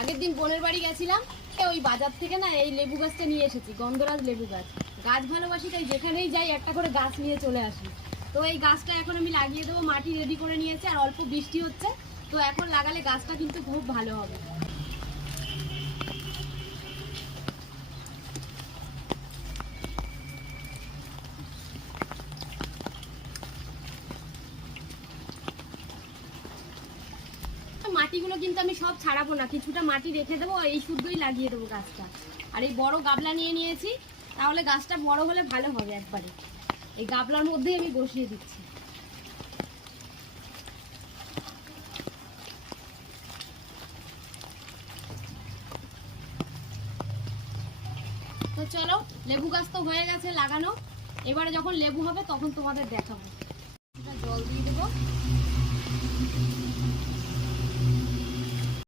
আগের দিন বোনের বাড়ি গেছিলাম, ওই বাজার থেকে না এই লেবু গাছটা নিয়ে এসেছি, গন্ধরাজ লেবু গাছ। গাছ ভালোবাসি তাই যেখানেই যাই একটা করে গাছ নিয়ে চলে আসি। তো এই গাছটা এখন আমি লাগিয়ে দেবো, মাটি রেডি করে নিয়েছি আর অল্প বৃষ্টি হচ্ছে, তো এখন লাগালে গাছটা কিন্তু খুব ভালো হবে। মাটিগুলো কিন্তু আমি সব ছাড়াবো না, কিছুটা মাটি রেখে দেবো, এই শুদ্ধই লাগিয়ে দেবো গাছটা। আর এই বড় গাবলা নিয়ে নিয়েছি, তাহলে গাছটা বড় হলে ভালো হবে। একবারে এই গাবলার মধ্যেই আমি বসিয়ে দিচ্ছি। তো চলো, লেবু গাছ তো হয়ে গেছে লাগানো, এবারে যখন লেবু হবে তখন তোমাদের দেখাবো।